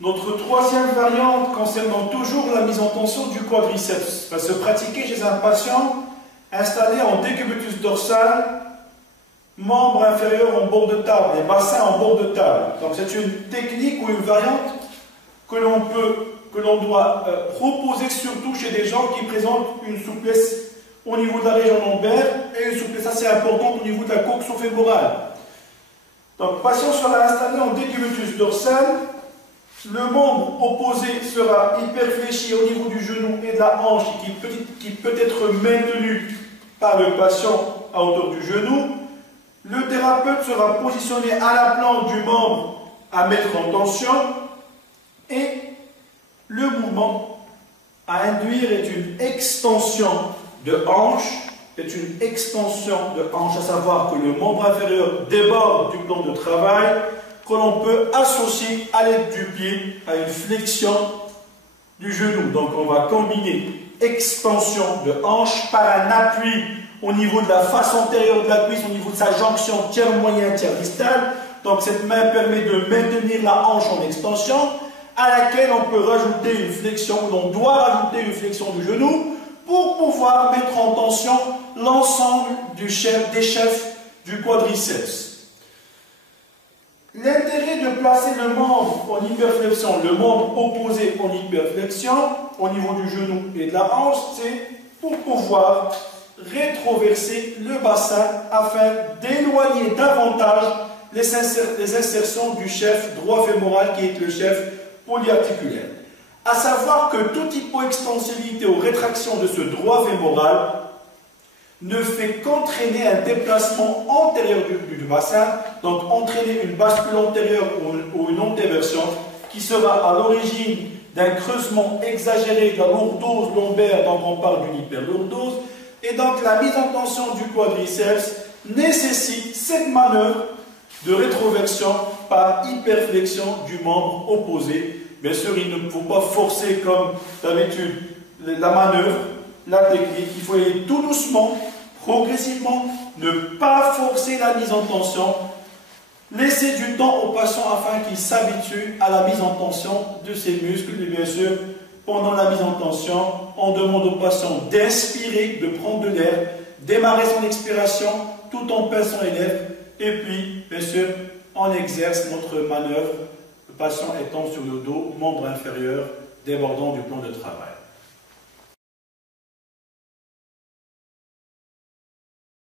Notre troisième variante concernant toujours la mise en tension du quadriceps va se pratiquer chez un patient installé en décubitus dorsal, membre inférieur en bord de table, et bassin en bord de table. Donc c'est une technique ou une variante que l'on doit proposer surtout chez des gens qui présentent une souplesse au niveau de la région lombaire et une souplesse assez importante au niveau de la coxo-fémorale. Donc patient sera installé en décubitus dorsal. Le membre opposé sera hyperfléchi au niveau du genou et de la hanche qui peut être maintenu par le patient à hauteur du genou. Le thérapeute sera positionné à la plante du membre à mettre en tension et le mouvement à induire est une extension de hanche, à savoir que le membre inférieur déborde du plan de travail, que l'on peut associer à l'aide du pied à une flexion du genou. Donc on va combiner extension de hanche par un appui au niveau de la face antérieure de la cuisse, au niveau de sa jonction tiers moyen, tiers distal. Donc cette main permet de maintenir la hanche en extension, à laquelle on peut rajouter une flexion, ou on doit rajouter une flexion du genou pour pouvoir mettre en tension l'ensemble des chefs du quadriceps. L'intérêt de placer le membre en hyperflexion, le membre opposé en hyperflexion, au niveau du genou et de la hanche, c'est pour pouvoir rétroverser le bassin afin d'éloigner davantage les insertions du chef droit fémoral qui est le chef polyarticulaire. À savoir que toute hypoextensibilité ou rétraction de ce droit fémoral ne fait qu'entraîner un déplacement antérieur du bassin, donc entraîner une bascule antérieure ou une antéversion qui sera à l'origine d'un creusement exagéré de la lordose lombaire, donc on parle d'une hyperlordose, et donc la mise en tension du quadriceps nécessite cette manœuvre de rétroversion par hyperflexion du membre opposé. Bien sûr, il ne faut pas forcer comme d'habitude la manœuvre, la technique, il faut aller tout doucement, progressivement, ne pas forcer la mise en tension, laisser du temps au patient afin qu'il s'habitue à la mise en tension de ses muscles. Et bien sûr, pendant la mise en tension, on demande au patient d'inspirer, de prendre de l'air, démarrer son expiration tout en pinçant les lèvres, et puis, bien sûr, on exerce notre manœuvre, le patient étant sur le dos, membre inférieur débordant du plan de travail.